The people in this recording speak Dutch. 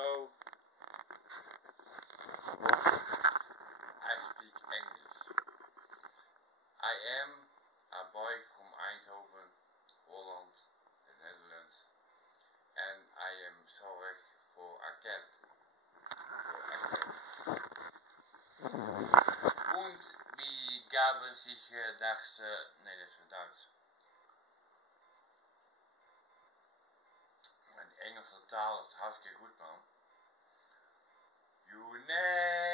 Hello. I speak English. I am a boy from Eindhoven, Holland, the Netherlands, and I am sorry for a cat. Und wie gaben sich das, nee, dat is van Duits. Mijn Engelse taal is hartstikke goed, man. You never